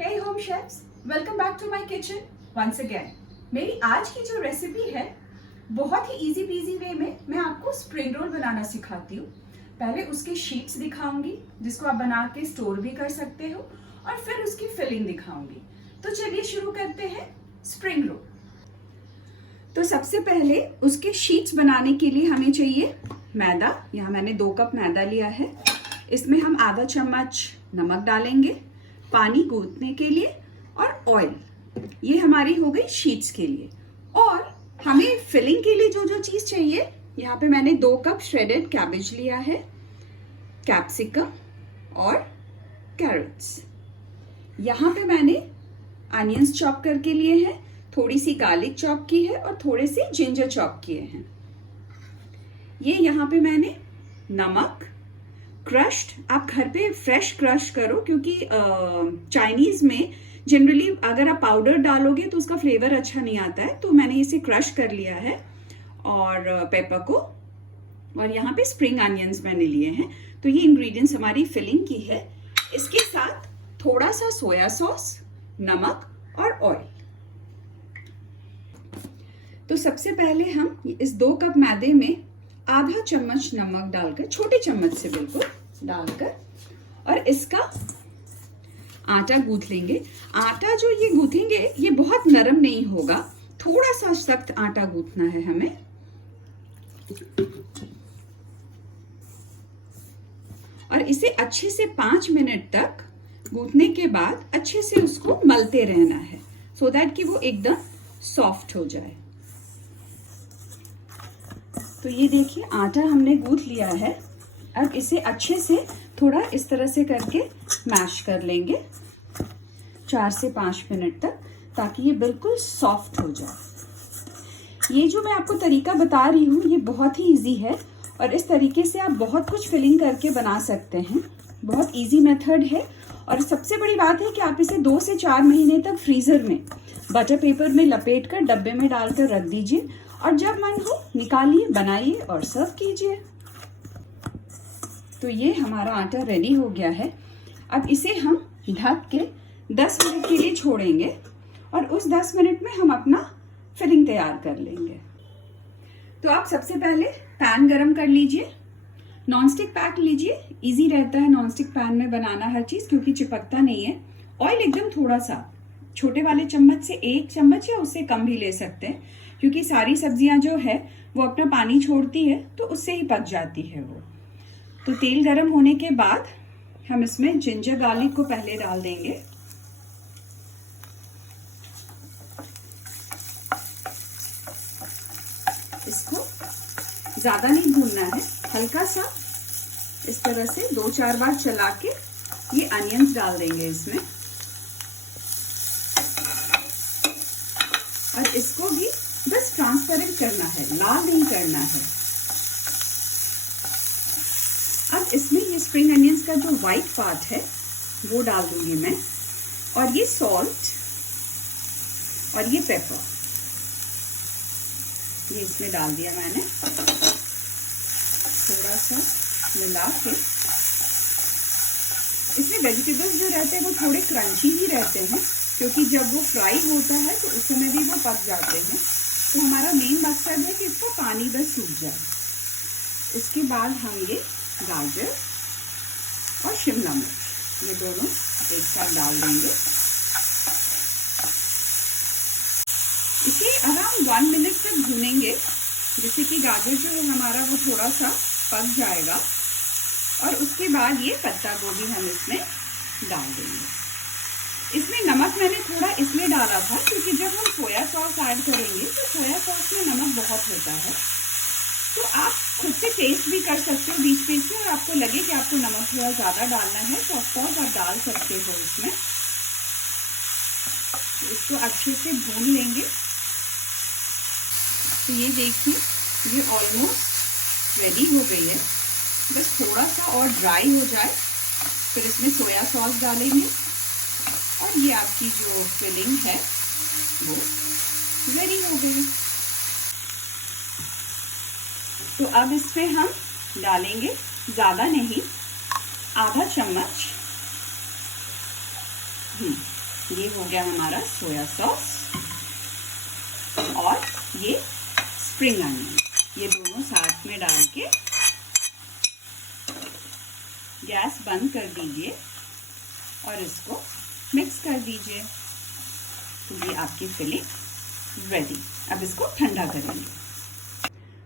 Hey home chefs, welcome back to my kitchen once again. मेरी आज की जो रेसिपी है बहुत ही इजी पीजी वे में मैं आपको स्प्रिंग रोल बनाना सिखाती हूँ। पहले उसकी शीट्स दिखाऊंगी जिसको आप बना के स्टोर भी कर सकते हो और फिर उसकी फिलिंग दिखाऊंगी। तो चलिए शुरू करते हैं स्प्रिंग रोल। तो सबसे पहले उसके शीट्स बनाने के लिए हमें चाहिए मैदा। यहाँ मैंने 2 कप मैदा लिया है। इसमें हम आधा चम्मच नमक डालेंगे, पानी गूंथने के लिए और ऑयल। ये हमारी हो गई शीट्स के लिए। और हमें फिलिंग के लिए जो जो चीज चाहिए, यहाँ पे मैंने 2 कप श्रेडेड कैबेज लिया है, कैप्सिकम और कैरेट्स। यहाँ पे मैंने अनियंस चॉप करके लिए हैं, थोड़ी सी गार्लिक चॉप की है और थोड़े से जिंजर चॉप किए हैं। ये यहाँ पे मैंने नमक क्रश्ड, आप घर पे फ्रेश क्रश करो क्योंकि चाइनीज में जनरली अगर आप पाउडर डालोगे तो उसका फ्लेवर अच्छा नहीं आता है, तो मैंने इसे क्रश कर लिया है। और पेपर को, और यहाँ पे स्प्रिंग अनियंस मैंने लिए हैं। तो ये इंग्रेडिएंट्स हमारी फिलिंग की है। इसके साथ थोड़ा सा सोया सॉस, नमक और ऑयल। तो सबसे पहले हम इस 2 कप मैदे में आधा चम्मच नमक डालकर, छोटे चम्मच से बिल्कुल डालकर, और इसका आटा गूंथ लेंगे। आटा जो ये गूंथेंगे ये बहुत नरम नहीं होगा, थोड़ा सा सख्त आटा गूंथना है हमें। और इसे अच्छे से 5 मिनट तक गूंथने के बाद अच्छे से उसको मलते रहना है, सो दैट कि वो एकदम सॉफ्ट हो जाए। तो ये देखिए आटा हमने गूंथ लिया है। अब इसे अच्छे से थोड़ा इस तरह से करके मैश कर लेंगे 4 से 5 मिनट तक, ताकि ये बिल्कुल सॉफ्ट हो जाए। ये जो मैं आपको तरीका बता रही हूँ ये बहुत ही इजी है और इस तरीके से आप बहुत कुछ फिलिंग करके बना सकते हैं। बहुत इजी मेथड है। और सबसे बड़ी बात है कि आप इसे 2 से 4 महीने तक फ्रीजर में बटर पेपर में लपेट कर डब्बे में डालकर रख दीजिए और जब मन हो निकालिए, बनाइए और सर्व कीजिए। तो ये हमारा आटा रेडी हो गया है। अब इसे हम ढक के 10 मिनट के लिए छोड़ेंगे और उस 10 मिनट में हम अपना फिलिंग तैयार कर लेंगे। तो आप सबसे पहले पैन गरम कर लीजिए। नॉनस्टिक पैन लीजिए, इजी रहता है नॉनस्टिक पैन में बनाना हर चीज क्योंकि चिपकता नहीं है। ऑयल एकदम थोड़ा सा, छोटे वाले चम्मच से 1 चम्मच या उससे कम भी ले सकते हैं, क्योंकि सारी सब्जियां जो है वो अपना पानी छोड़ती है तो उससे ही पक जाती है वो। तो तेल गरम होने के बाद हम इसमें जिंजर गार्लिक को पहले डाल देंगे। इसको ज्यादा नहीं भूनना है, हल्का सा इस तरह से 2-4 बार चला के ये अनियंस डाल देंगे इसमें। और इसको भी बस ट्रांसपेरेंट करना है, लाल नहीं करना है। अब इसमें ये स्प्रिंग अनियंस का जो व्हाइट पार्ट है वो डाल दूंगी मैं, और ये सॉल्ट और ये पेपर ये इसमें डाल दिया मैंने। थोड़ा सा मिला के, इसमें वेजिटेबल्स जो रहते हैं वो थोड़े क्रंची ही रहते हैं क्योंकि जब वो फ्राई होता है तो उस समय भी वो पक जाते हैं। तो हमारा मेन मकसद है कि इसका पानी बस सूख जाए। उसके बाद हम ये गाजर और शिमला मिर्च ये दोनों एक साथ डाल देंगे। इसे अराउंड 1 मिनट तक भूनेंगे, जिससे कि गाजर जो है हमारा वो थोड़ा सा पक जाएगा। और उसके बाद ये पत्ता गोभी हम इसमें डाल देंगे। इसमें नमक मैंने थोड़ा इसलिए डाला था क्योंकि जब हम सोया सॉस ऐड करेंगे तो सोया सॉस में नमक बहुत होता है। तो आप खुद से टेस्ट भी कर सकते हो बीच बीच में, और आपको लगे कि आपको नमक थोड़ा ज़्यादा डालना है तो ऑफकोर्स आप डाल सकते हो इसमें। तो इसको अच्छे से भून लेंगे। तो ये देखिए ये ऑलमोस्ट रेडी हो गई है। बस थोड़ा सा और ड्राई हो जाए फिर इसमें सोया सॉस डालेंगे और ये आपकी जो फिलिंग है वो रेडी हो गई। तो अब इसमें हम डालेंगे, ज़्यादा नहीं, आधा चम्मच ये हो गया हमारा सोया सॉस और ये स्प्रिंग अनियन, ये दोनों साथ में डाल के गैस बंद कर दीजिए और इसको मिक्स कर दीजिए। तो ये आपकी फिलिंग रेडी। अब इसको ठंडा करेंगे।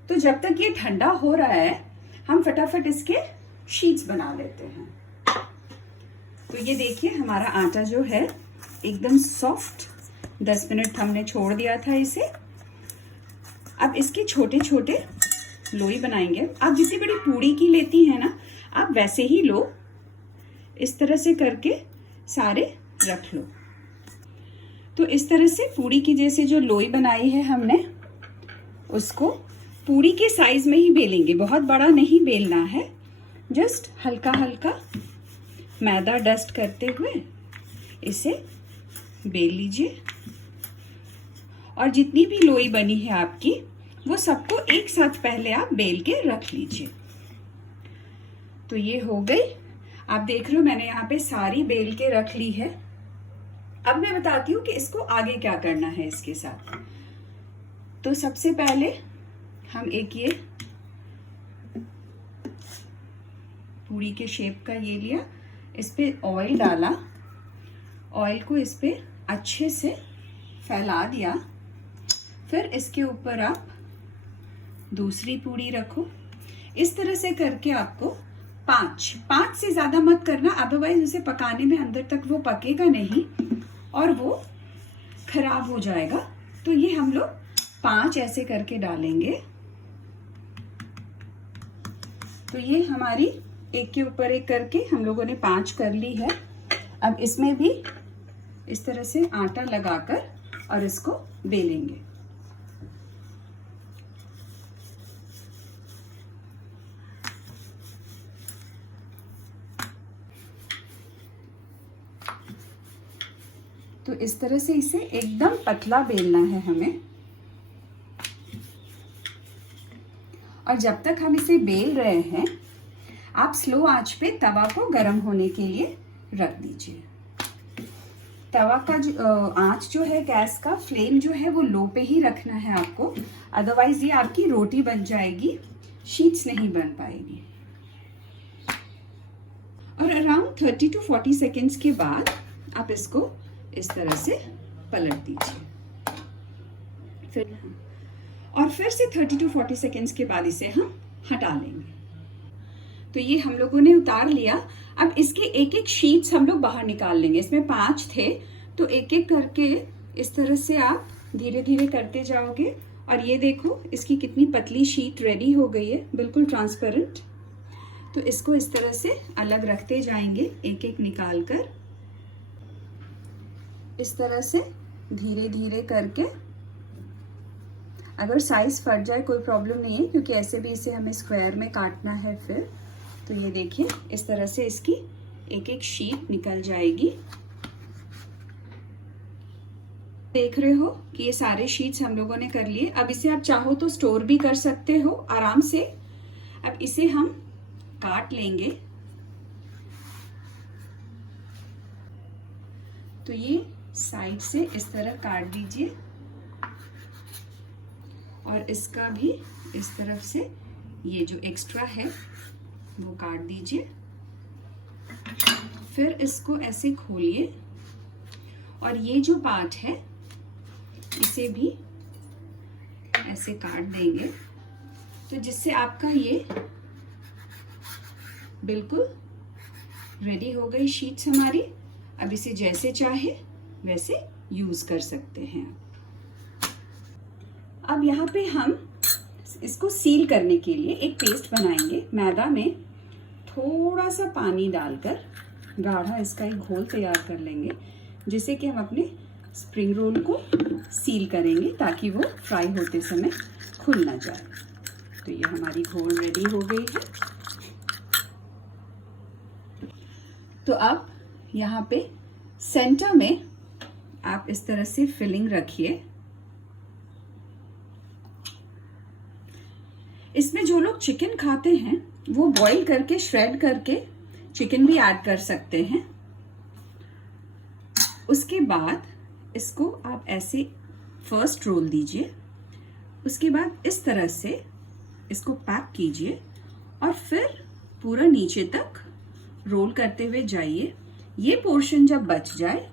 तो जब तक ये ठंडा हो रहा है हम फटाफट इसके शीट्स बना लेते हैं। तो ये देखिए हमारा आटा जो है एकदम सॉफ्ट, 10 मिनट हमने छोड़ दिया था इसे। अब इसके छोटे छोटे लोई बनाएंगे। आप जितनी बड़ी पूड़ी की लेती हैं ना, आप वैसे ही लो, इस तरह से करके सारे रख लो। तो इस तरह से पूड़ी की जैसे जो लोई बनाई है हमने, उसको पूड़ी के साइज में ही बेलेंगे, बहुत बड़ा नहीं बेलना है, जस्ट हल्का हल्का मैदा डस्ट करते हुए इसे बेल लीजिए। और जितनी भी लोई बनी है आपकी, वो सबको एक साथ पहले आप बेल के रख लीजिए। तो ये हो गई। आप देख रहे हो मैंने यहाँ पे सारी बेल के रख ली है। अब मैं बताती हूँ कि इसको आगे क्या करना है इसके साथ। तो सबसे पहले हम एक ये पूरी के शेप का ये लिया, इस पे ऑयल डाला, ऑयल को इस पे अच्छे से फैला दिया। फिर इसके ऊपर आप दूसरी पूरी रखो। इस तरह से करके आपको पांच से ज्यादा मत करना, अदरवाइज उसे पकाने में अंदर तक वो पकेगा नहीं और वो खराब हो जाएगा। तो ये हम लोग 5 ऐसे करके डालेंगे। तो ये हमारी एक के ऊपर एक करके हम लोगों ने 5 कर ली है। अब इसमें भी इस तरह से आटा लगाकर और इसको बेलेंगे। तो इस तरह से इसे एकदम पतला बेलना है हमें। और जब तक हम इसे बेल रहे हैं, आप स्लो आंच पे तवा को गर्म होने के लिए रख दीजिए। तवा का जो आंच जो है, गैस का फ्लेम जो है वो लो पे ही रखना है आपको, अदरवाइज ये आपकी रोटी बन जाएगी, शीट्स नहीं बन पाएगी। और अराउंड 30 to 40 सेकेंड्स के बाद आप इसको इस तरह से पलट दीजिए। फिर से 30 to 40 सेकेंड्स के बाद इसे हम हटा लेंगे। तो ये हम लोगों ने उतार लिया। अब इसके एक एक शीट्स हम लोग बाहर निकाल लेंगे। इसमें 5 थे, तो एक एक करके इस तरह से आप धीरे धीरे करते जाओगे। और ये देखो इसकी कितनी पतली शीट रेडी हो गई है, बिल्कुल ट्रांसपेरेंट। तो इसको इस तरह से अलग रखते जाएंगे, एक एक निकाल कर इस तरह से धीरे धीरे करके। अगर साइज फट जाए कोई प्रॉब्लम नहीं है, क्योंकि ऐसे भी इसे हमें स्क्वायर में काटना है फिर। तो ये देखिए इस तरह से इसकी एक एक शीट निकल जाएगी। देख रहे हो कि ये सारे शीट्स हम लोगों ने कर लिए। अब इसे आप चाहो तो स्टोर भी कर सकते हो आराम से। अब इसे हम काट लेंगे। तो ये साइड से इस तरह काट दीजिए और इसका भी इस तरफ से ये जो एक्स्ट्रा है वो काट दीजिए। फिर इसको ऐसे खोलिए और ये जो पार्ट है इसे भी ऐसे काट देंगे, तो जिससे आपका ये बिल्कुल रेडी हो गई शीट्स हमारी। अब इसे जैसे चाहे वैसे यूज कर सकते हैं। अब यहाँ पे हम इसको सील करने के लिए एक पेस्ट बनाएंगे। मैदा में थोड़ा सा पानी डालकर गाढ़ा इसका एक घोल तैयार कर लेंगे, जिससे कि हम अपने स्प्रिंग रोल को सील करेंगे ताकि वो फ्राई होते समय खुल ना जाए। तो ये हमारी घोल रेडी हो गई है। तो अब यहाँ पे सेंटर में आप इस तरह से फिलिंग रखिए। इसमें जो लोग चिकन खाते हैं वो बॉईल करके श्रेड करके चिकन भी ऐड कर सकते हैं। उसके बाद इसको आप ऐसे फर्स्ट रोल दीजिए, उसके बाद इस तरह से इसको पैक कीजिए और फिर पूरा नीचे तक रोल करते हुए जाइए। ये पोर्शन जब बच जाए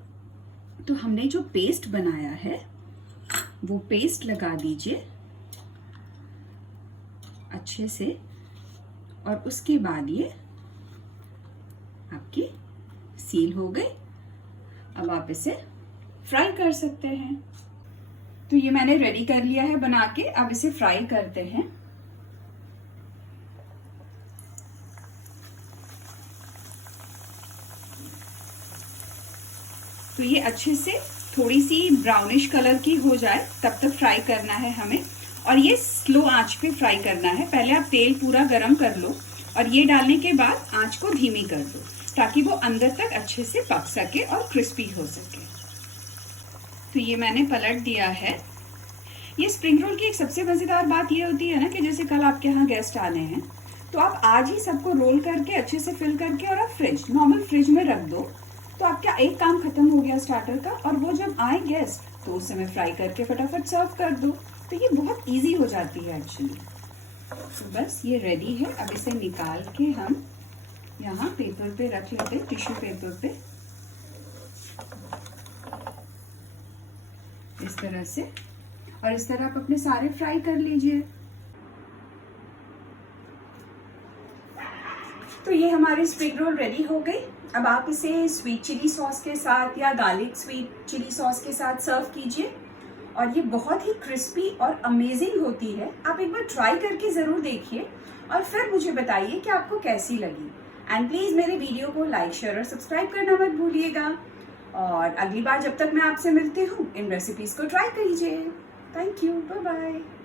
तो हमने जो पेस्ट बनाया है वो पेस्ट लगा दीजिए अच्छे से, और उसके बाद ये आपकी सील हो गई। अब आप इसे फ्राई कर सकते हैं। तो ये मैंने रेडी कर लिया है बना के, अब इसे फ्राई करते हैं। तो ये अच्छे से थोड़ी सी ब्राउनिश कलर की हो जाए तब तक फ्राई करना है हमें, और ये स्लो आंच पे फ्राई करना है। पहले आप तेल पूरा गरम कर लो और ये डालने के बाद आंच को धीमी कर दो ताकि वो अंदर तक अच्छे से पक सके और क्रिस्पी हो सके। तो ये मैंने पलट दिया है। ये स्प्रिंग रोल की एक सबसे मजेदार बात ये होती है ना कि जैसे कल आपके यहाँ गेस्ट आने हैं तो आप आज ही सबको रोल करके अच्छे से फिल करके और आप नॉर्मल फ्रिज में रख दो, तो आपका एक काम खत्म हो गया स्टार्टर का, और वो जब आए गेस्ट तो उस समय फ्राई करके फटाफट सर्व कर दो। तो ये बहुत इजी हो जाती है एक्चुअली। तो बस ये रेडी है। अब इसे निकाल के हम यहाँ पेपर पे रख लेते हैं, टिश्यू पेपर पे इस तरह से, और इस तरह आप अपने सारे फ्राई कर लीजिए। तो ये हमारी स्प्रिंग रोल रेडी हो गई। अब आप इसे स्वीट चिली सॉस के साथ या गार्लिक स्वीट चिली सॉस के साथ सर्व कीजिए, और ये बहुत ही क्रिस्पी और अमेजिंग होती है। आप एक बार ट्राई करके ज़रूर देखिए और फिर मुझे बताइए कि आपको कैसी लगी। एंड प्लीज़ मेरे वीडियो को लाइक, शेयर और सब्सक्राइब करना मत भूलिएगा। और अगली बार जब तक मैं आपसे मिलती हूँ इन रेसिपीज़ को ट्राई कीजिए। Thank you, bye bye.